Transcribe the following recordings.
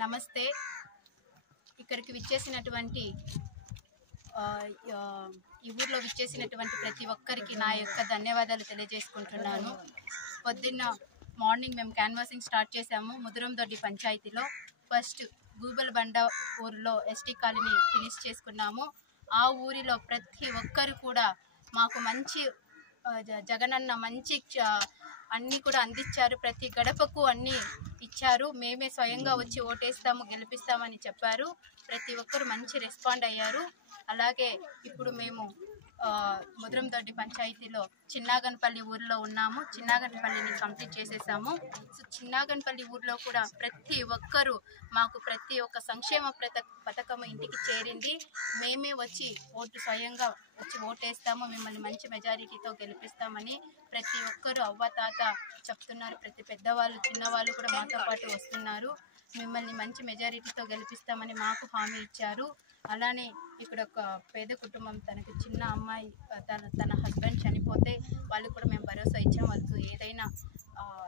నమస్తే. ఇక్కడికి విచ్చేసినటువంటి ఈ ఊర్లో విచ్చేసినటువంటి ప్రతి ఒక్కరికి నా యొక్క ధన్యవాదాలు తెలియజేసుకుంటున్నాను. పొద్దున్న మార్నింగ్ మేము క్యాన్వాసింగ్ స్టార్ట్ చేశాము ముదురందొడ్డి పంచాయతీలో. ఫస్ట్ గూబలబండ ఊరిలో ఎస్టీ కాలనీ ఫినిష్ చేసుకున్నాము. ఆ ఊరిలో ప్రతి ఒక్కరు కూడా మాకు మంచి జగనన్న మంచి అన్నీ కూడా అందించారు. ప్రతి గడపకు అన్నీ ఇచ్చారు. మేమే స్వయంగా వచ్చి ఓటేస్తాము, గెలిపిస్తామని చెప్పారు. ప్రతి ఒక్కరు మంచి రెస్పాండ్ అయ్యారు. అలాగే ఇప్పుడు మేము ముదురందొడ్డి పంచాయతీలో చిన్నాగన్పల్లి ఊరిలో ఉన్నాము. చిన్నాగన్పల్లిని కంప్లీట్ చేసేసాము. సో చిన్నాగన్పల్లి ఊరిలో కూడా ప్రతి ఒక్కరూ మాకు ప్రతి ఒక్క సంక్షేమ పథకం ఇంటికి చేరింది. మేమే వచ్చి స్వయంగా వచ్చి ఓటేస్తాము, మిమ్మల్ని మంచి మెజారిటీతో గెలిపిస్తామని ప్రతి ఒక్కరూ అవ్వతాత చెప్తున్నారు. ప్రతి పెద్దవాళ్ళు చిన్నవాళ్ళు కూడా మాతో పాటు వస్తున్నారు. మిమ్మల్ని మంచి మెజారిటీతో గెలిపిస్తామని మాకు హామీ ఇచ్చారు. అలానే ఇక్కడ ఒక పేద కుటుంబం, తనకి చిన్న అమ్మాయి తన హస్బెండ్ చనిపోతే వాళ్ళు కూడా మేము భరోసా ఇచ్చాము. వాళ్ళకు ఏదైనా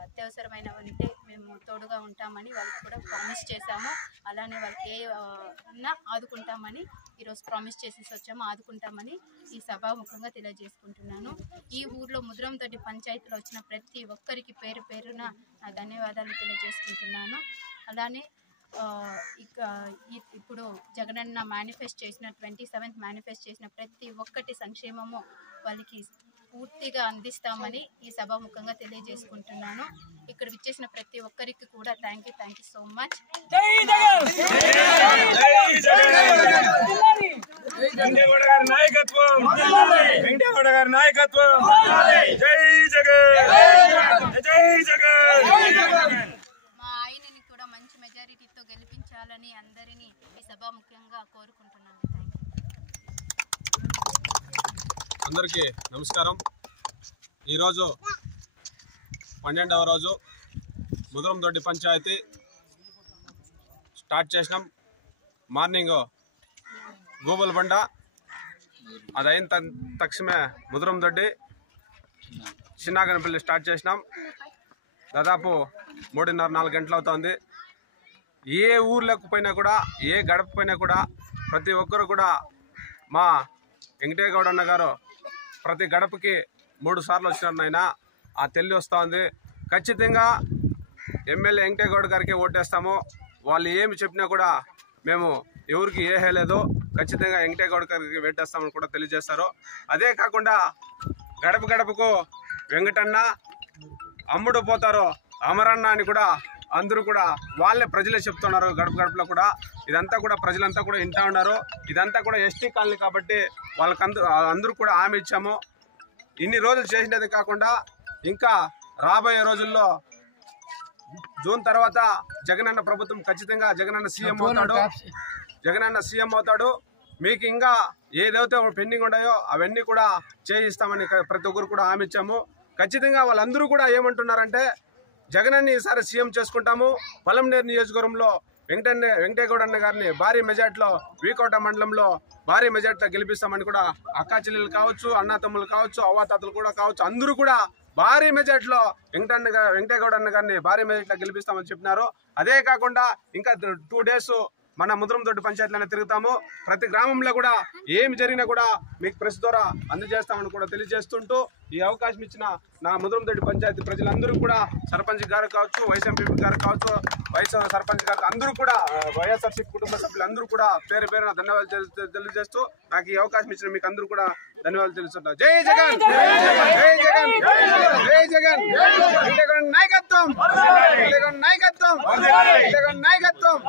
అత్యవసరమైన ఉంటే మేము తోడుగా ఉంటామని వాళ్ళకి కూడా ప్రామిస్ చేశాము. అలానే వాళ్ళకి ఉన్నా ఆదుకుంటామని ఈరోజు ప్రామిస్ చేసేసి వచ్చాము. ఆదుకుంటామని ఈ సభాముఖంగా తెలియజేసుకుంటున్నాను. ఈ ఊర్లో ముదురందొడ్డి పంచాయతీలో వచ్చిన ప్రతి ఒక్కరికి పేరు పేరున నా ధన్యవాదాలు తెలియజేసుకుంటున్నాను. అలానే ఇప్పుడు జగనన్న మేనిఫెస్ట్ చేసిన 27th మేనిఫెస్ట్ చేసిన ప్రతి ఒక్కటి సంక్షేమము వాళ్ళకి పూర్తిగా అందిస్తామని ఈ సభాముఖంగా తెలియజేసుకుంటున్నాను. ఇక్కడ విచ్చేసిన ప్రతి ఒక్కరికి కూడా థ్యాంక్ యూ సో మచ్. మా ఆయనని కూడా మంచి మెజారిటీతో గెలిపించాలని అందరినీ ఈ సభాముఖ్యంగా కోరుకుంటున్నాను. అందరికీ నమస్కారం. ఈరోజు 12వ రోజు ముదురందొడ్డి పంచాయతీ స్టార్ట్ చేసినాం. మార్నింగ్ గూబలబండ, అది అయిన తక్షణమే ముదురందొడ్డి చిన్నాగనపల్లి స్టార్ట్ చేసినాం. దాదాపు 3:30-4 గంటలు అవుతుంది. ఏ ఊర్లకు పోయినా కూడా, ఏ గడప పోయినా కూడా ప్రతి ఒక్కరు కూడా మా వెంకటేగౌడ అన్న గారు ప్రతి గడపకి 3 సార్లు వచ్చినారు. నాయన ఆ తెల్లి వస్తూ ఉంది. ఖచ్చితంగా ఎమ్మెల్యే వెంకటేగౌడ గారికి ఓటేస్తాము. వాళ్ళు ఏమి చెప్పినా కూడా మేము ఎవరికి ఏహేలేదు, ఖచ్చితంగా వెంకటేగౌడ గారికి ఓటేస్తామని కూడా తెలియజేస్తారు. అదే కాకుండా గడప గడపకు వెంకటన్న అమ్ముడు పోతారు అమరన్న అని కూడా అందరూ కూడా వాళ్ళే ప్రజలే చెప్తున్నారు. గడప గడపలో కూడా ఇదంతా కూడా ప్రజలంతా కూడా వింటా ఉన్నారు. ఇదంతా కూడా ఎస్టీ కాలనీ కాబట్టి వాళ్ళకి అందరూ కూడా హామీ ఇచ్చాము. ఇన్ని రోజులు చేసినది కాకుండా ఇంకా రాబోయే రోజుల్లో జూన్ తర్వాత జగనన్న ప్రభుత్వం ఖచ్చితంగా జగనన్న సీఎం అవుతాడు. మీకు ఇంకా ఏదైతే పెండింగ్ ఉన్నాయో అవన్నీ కూడా చేయిస్తామని ప్రతి ఒక్కరు కూడా హామీ ఇచ్చాము. ఖచ్చితంగా వాళ్ళందరూ కూడా ఏమంటున్నారంటే జగనన్ని ఈసారి సీఎం చేసుకుంటాము. పలంనేరు నియోజకవర్గంలో వెంకటేగౌడ అన్న గారిని భారీ మెజార్టీలో వీకోట మండలంలో భారీ మెజార్టీతో గెలిపిస్తామని కూడా అక్కా చెల్లెలు కావచ్చు, అన్నా తమ్ములు కావచ్చు, అవ్వాతాతలు కూడా కావచ్చు, అందరూ కూడా భారీ మెజార్టీలో వెంకటేగౌడ అన్న గారిని భారీ మెజార్టీలో గెలిపిస్తామని చెప్పినారు. అదే కాకుండా ఇంకా 2 days మన ముద్రందొడ్డి పంచాయతీలోనే తిరుగుతాము. ప్రతి గ్రామంలో కూడా ఏమి జరిగినా కూడా మీకు ప్రెస్ ద్వారా అందజేస్తామని కూడా తెలియజేస్తుంటూ ఈ అవకాశం ఇచ్చిన నా ముద్రందొడ్డి పంచాయతీ ప్రజలందరూ కూడా సర్పంచ్ గారు కావచ్చు, వైస్ ఎంపీ గారు కావచ్చు, వైస్ సర్పంచ్ గారు అందరూ కూడా వైఎస్ఆర్సీపీ కుటుంబ సభ్యులందరూ కూడా పేరు పేరున ధన్యవాదాలు తెలియజేస్తూ నాకు ఈ అవకాశం ఇచ్చిన మీకు అందరూ కూడా ధన్యవాదాలు తెలుస్తున్నా. జై జగన్, జై జగన్, జై జగన్, జగన్ నాయకత్వం, జగన్ నాయకత్వం, జగన్ నాయకత్వం.